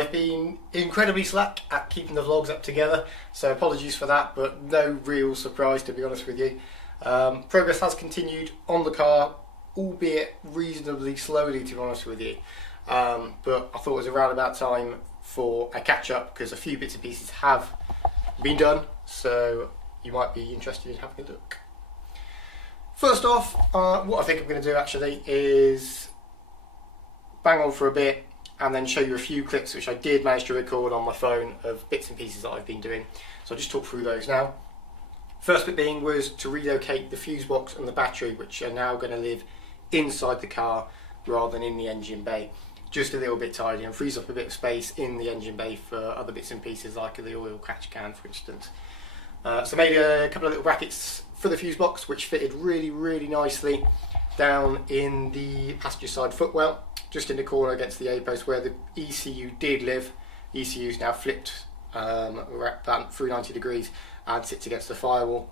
I've been incredibly slack at keeping the vlogs up together, so apologies for that, but no real surprise, to be honest with you. Progress has continued on the car, albeit reasonably slowly, to be honest with you. But I thought it was around about time for a catch up, because a few bits and pieces have been done, so you might be interested in having a look. First off, what I think I'm going to do actually is bang on for a bit and then show you a few clips which I did manage to record on my phone of bits and pieces that I've been doing. So I'll just talk through those now. First bit being was to relocate the fuse box and the battery, which are now going to live inside the car rather than in the engine bay. Just a little bit tidy and frees up a bit of space in the engine bay for other bits and pieces like the oil catch can, for instance. So made a couple of little brackets for the fuse box which fitted really nicely down in the passenger side footwell, just in the corner against the A-post where the ECU did live. The ECU is now flipped about through 90 degrees and sits against the firewall.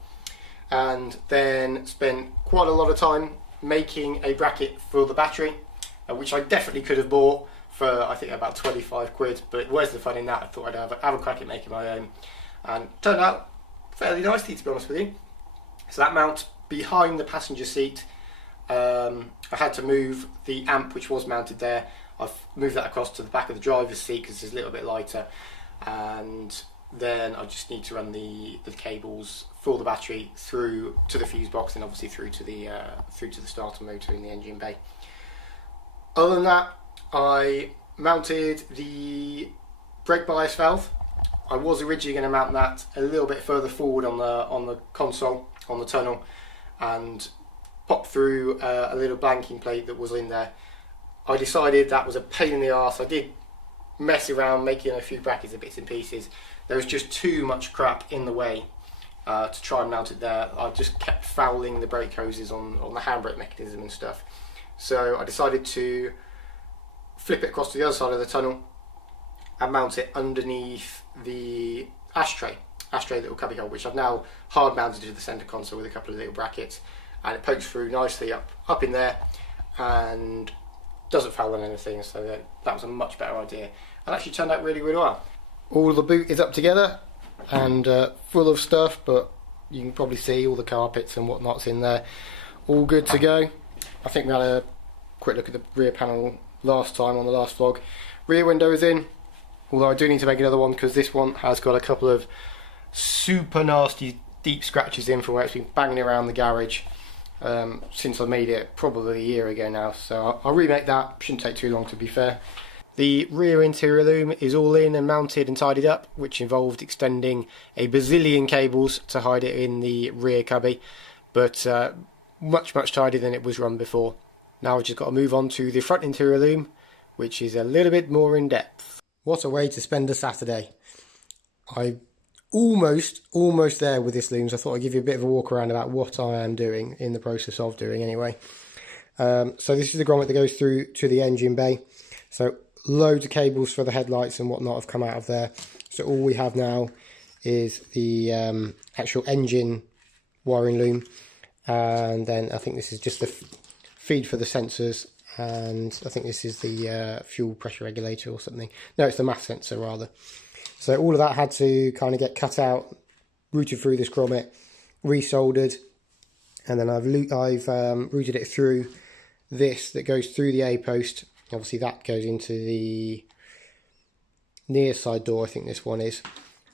And then spent quite a lot of time making a bracket for the battery, which I definitely could have bought for I think about 25 quid, but where's the fun in that? I thought I'd have a crack at making my own, and turned out fairly nicely, to be honest with you. So that mounts behind the passenger seat. I had to move the amp which was mounted there. I've moved that across to the back of the driver's seat because it's a little bit lighter, and then I just need to run the cables for the battery through to the fuse box and obviously through to the starter motor in the engine bay. Other than that, I mounted the brake bias valve. I was originally going to mount that a little bit further forward on the console, on the tunnel, and pop through a little blanking plate that was in there. I decided that was a pain in the arse. I did mess around making a few brackets and bits and pieces. There was just too much crap in the way to try and mount it there. I just kept fouling the brake hoses on the handbrake mechanism and stuff. So I decided to flip it across to the other side of the tunnel and mount it underneath the ashtray little cubby hole, which I've now hard mounted to the centre console with a couple of little brackets, and it pokes through nicely up in there and doesn't foul on anything. So that was a much better idea, and actually turned out really well. All the boot is up together and full of stuff, but you can probably see all the carpets and whatnot's in there, all good to go. I think we had a quick look at the rear panel last time on the last vlog. Rear window is in, although I do need to make another one because this one has got a couple of super nasty deep scratches in from where it's been banging around the garage since I made it probably a year ago now. So I'll remake that, shouldn't take too long to be fair. The rear interior loom is all in and mounted and tidied up, which involved extending a bazillion cables to hide it in the rear cubby, but much tidier than it was run before. Now I've just got to move on to the front interior loom, which is a little bit more in depth. What a way to spend a Saturday. I'm almost there with this loom, so I thought I'd give you a bit of a walk around about what I am doing, in the process of doing anyway. So this is the grommet that goes through to the engine bay. So loads of cables for the headlights and whatnot have come out of there. So all we have now is the actual engine wiring loom, and then I think this is just the feed for the sensors, and I think this is the fuel pressure regulator or something. No, it's the mass sensor rather. So all of that had to kind of get cut out, routed through this grommet, resoldered, and then I've routed it through this that goes through the A-post. Obviously that goes into the near side door, I think this one is.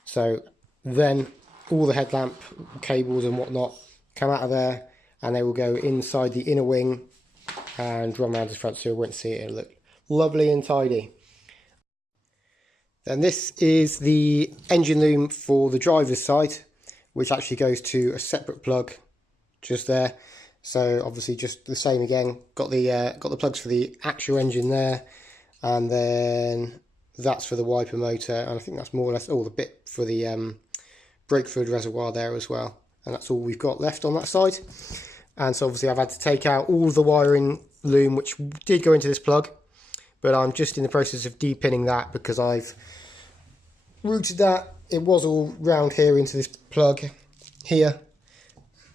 So then all the headlamp cables and whatnot come out of there, and they will go inside the inner wing and run around the front so you won't see it. It'll look lovely and tidy. Then this is the engine loom for the driver's side, which actually goes to a separate plug just there. So obviously just the same again, got the plugs for the actual engine there, and then that's for the wiper motor, and I think that's more or less all the bit for the brake fluid reservoir there as well, and that's all we've got left on that side. And so obviously I've had to take out all the wiring loom which did go into this plug, but I'm just in the process of de-pinning that because I've routed that. It was all round here into this plug here,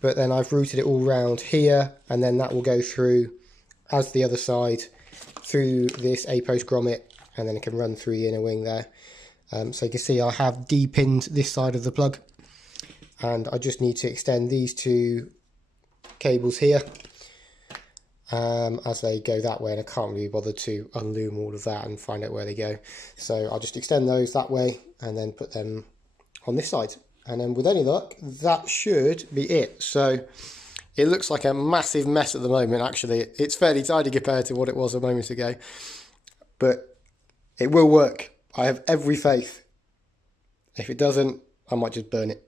but then I've routed it all round here, and then that will go through as the other side through this A-post grommet and then it can run through the inner wing there. So you can see I have depinned this side of the plug, and I just need to extend these two cables here as they go that way, and I can't really bother to unloom all of that and find out where they go. So I'll just extend those that way and then put them on this side, and then with any luck that should be it. So it looks like a massive mess at the moment. Actually, it's fairly tidy compared to what it was a moment ago, but it will work. I have every faith. If it doesn't, I might just burn it.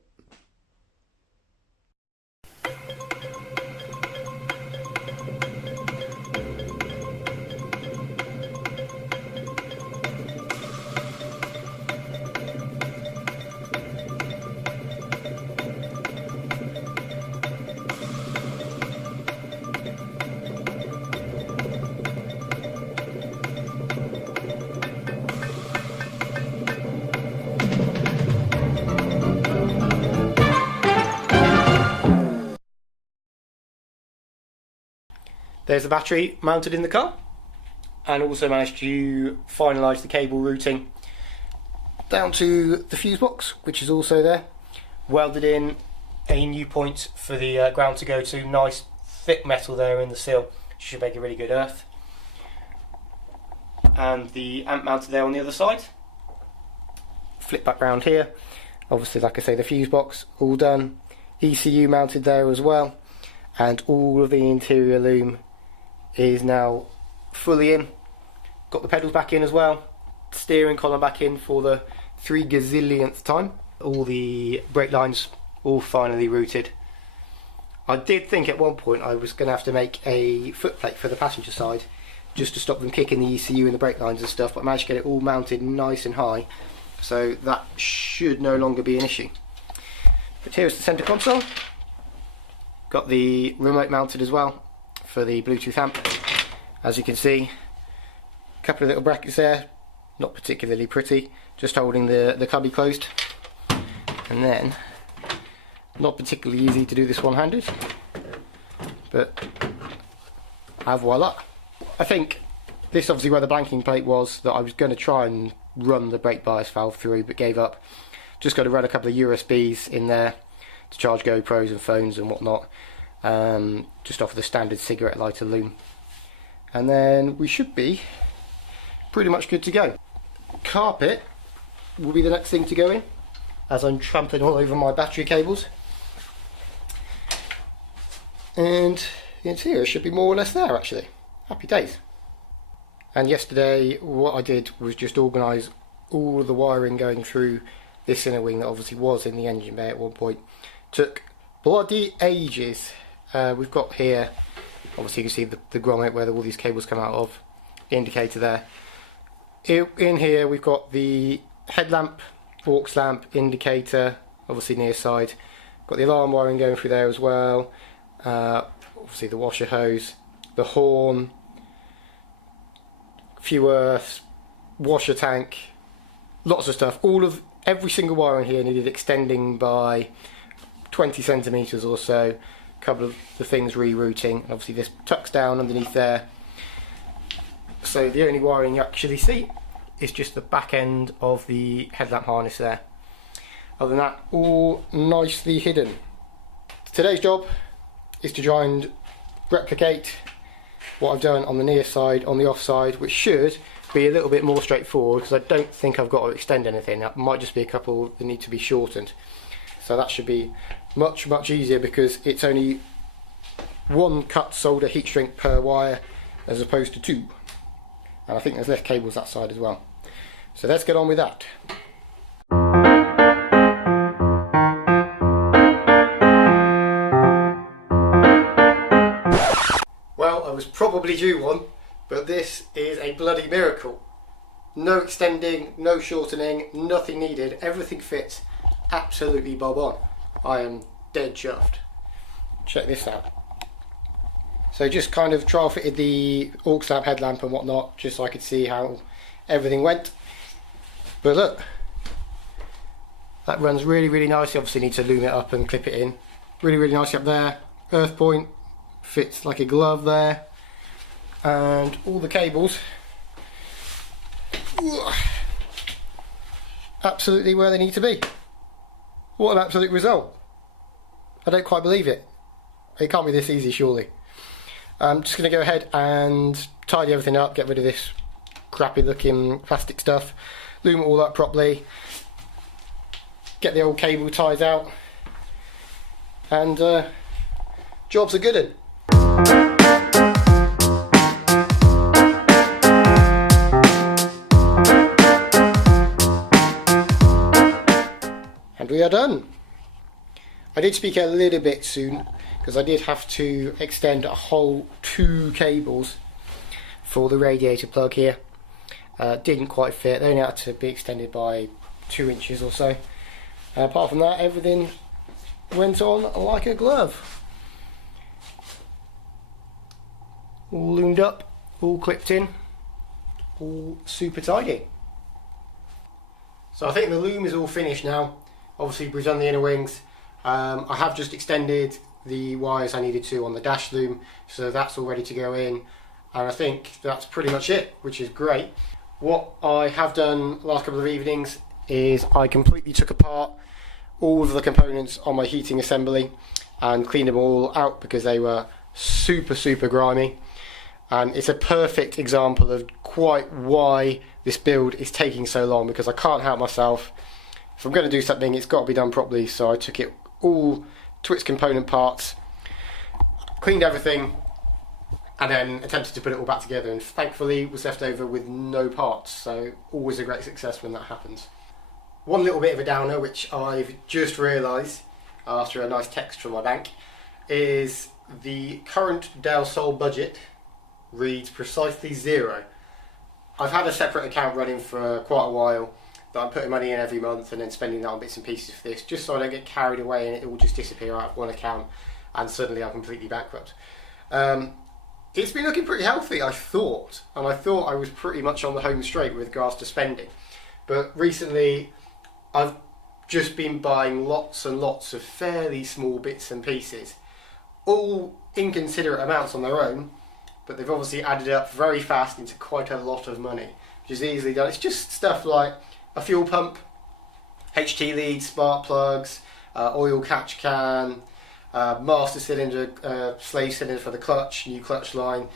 There's the battery mounted in the car, and also managed to finalise the cable routing down to the fuse box, which is also there. Welded in a new point for the ground to go to. Nice thick metal there in the seal, should make a really good earth. And the amp mounted there on the other side. Flip back round here. Obviously, like I say, the fuse box all done. ECU mounted there as well, and all of the interior loom is now fully in. Got the pedals back in as well, steering column back in for the 3 gazillionth time. All the brake lines all finally routed. I did think at one point I was going to have to make a footplate for the passenger side just to stop them kicking the ECU and the brake lines and stuff, but I managed to get it all mounted nice and high, so that should no longer be an issue. But here's the centre console. Got the remote mounted as well for the Bluetooth amp. As you can see, a couple of little brackets there, not particularly pretty, just holding the cubby closed. And then, not particularly easy to do this one-handed, but voila. I think this obviously where the blanking plate was, that I was going to try and run the brake bias valve through, but gave up. Just got to run a couple of USBs in there to charge GoPros and phones and whatnot, just off the standard cigarette lighter loom, and then we should be pretty much good to go. Carpet will be the next thing to go in, as I'm trampling all over my battery cables, and the interior should be more or less there actually. Happy days. And yesterday what I did was just organise all of the wiring going through this inner wing that obviously was in the engine bay at one point. Took bloody ages. We've got here, obviously you can see the grommet where all these cables come out of, indicator there. In here we've got the headlamp, aux lamp, indicator, obviously near side. Got the alarm wiring going through there as well. Obviously the washer hose, the horn, few earths, washer tank, lots of stuff. Every single wire in here needed extending by 20 centimetres or so. A couple of the things rerouting. Obviously this tucks down underneath there, so the only wiring you actually see is just the back end of the headlamp harness there. Other than that, all nicely hidden. Today's job is to try and replicate what I've done on the near side, on the off side, which should be a little bit more straightforward because I don't think I've got to extend anything. That might just be a couple that need to be shortened. So that should be much easier because it's only 1 cut solder heat shrink per wire as opposed to 2. And I think there's less cables that side as well. So let's get on with that. Well, I was probably due one, but this is a bloody miracle. No extending, no shortening, nothing needed. Everything fits absolutely bob on. I am dead chuffed. Check this out. So just kind of trial fitted the aux lamp headlamp and whatnot, just so I could see how everything went. But look, that runs really nicely. Obviously need to loom it up and clip it in. Really nicely up there. Earth point fits like a glove there. And all the cables absolutely where they need to be. What an absolute result. I don't quite believe it. It can't be this easy, surely. I'm just going to go ahead and tidy everything up, get rid of this crappy looking plastic stuff, loom it all up properly, get the old cable ties out, and job's a good one. And we are done. I did speak a little bit soon because I did have to extend a whole 2 cables for the radiator plug here. Didn't quite fit, they only had to be extended by 2 inches or so. Apart from that, everything went on like a glove. All loomed up, all clipped in, all super tidy. So I think the loom is all finished now. Obviously we've done the inner wings. I have just extended the wires I needed to on the dash loom, so that's all ready to go in, and I think that's pretty much it, which is great. What I have done the last couple of evenings is I completely took apart all of the components on my heating assembly and cleaned them all out because they were super grimy, and it's a perfect example of quite why this build is taking so long, because I can't help myself. If I'm going to do something, it's got to be done properly, so I took it all to its component parts, cleaned everything, and then attempted to put it all back together, and thankfully was left over with no parts, so always a great success when that happens. One little bit of a downer, which I've just realised after a nice text from my bank, is the current Del Sol budget reads precisely 0. I've had a separate account running for quite a while that I'm putting money in every month and then spending that on bits and pieces for this, just so I don't get carried away and it will just disappear out of one account and suddenly I'm completely bankrupt. It's been looking pretty healthy, I thought, and I thought I was pretty much on the home straight with regards to spending. But recently I've just been buying lots and lots of fairly small bits and pieces, all inconsiderate amounts on their own, but they've obviously added up very fast into quite a lot of money, which is easily done. It's just stuff like a fuel pump, HT leads, spark plugs, oil catch can, master cylinder, slave cylinder for the clutch, new clutch line,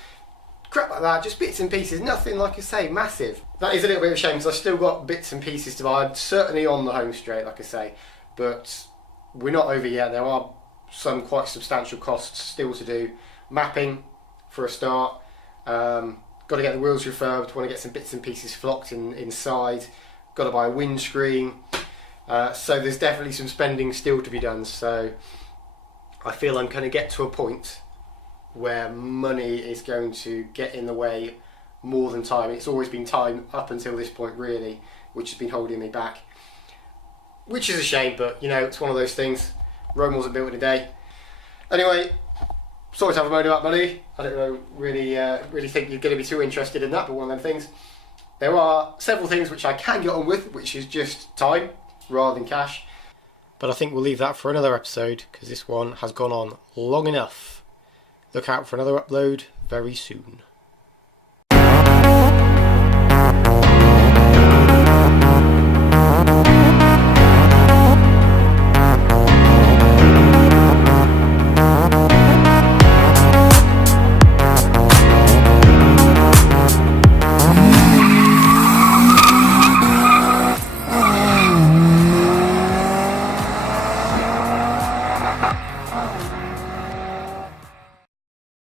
crap like that, just bits and pieces, nothing, like I say, massive. That is a little bit of a shame because I've still got bits and pieces to buy. I'm certainly on the home straight, like I say, but we're not over yet. There are some quite substantial costs still to do. Mapping for a start, got to get the wheels refurbed, want to get some bits and pieces flocked inside, got to buy a windscreen, so there's definitely some spending still to be done. So I feel I'm going to get to a point where money is going to get in the way more than time. It's always been time up until this point really, which has been holding me back, which is a shame, but you know, it's one of those things. Rome wasn't built in a day. Anyway, sorry to have a moan about money. I don't know, really think you're going to be too interested in that, but one of them things. There are several things which I can get on with, which is just time rather than cash. But I think we'll leave that for another episode because this one has gone on long enough. Look out for another upload very soon.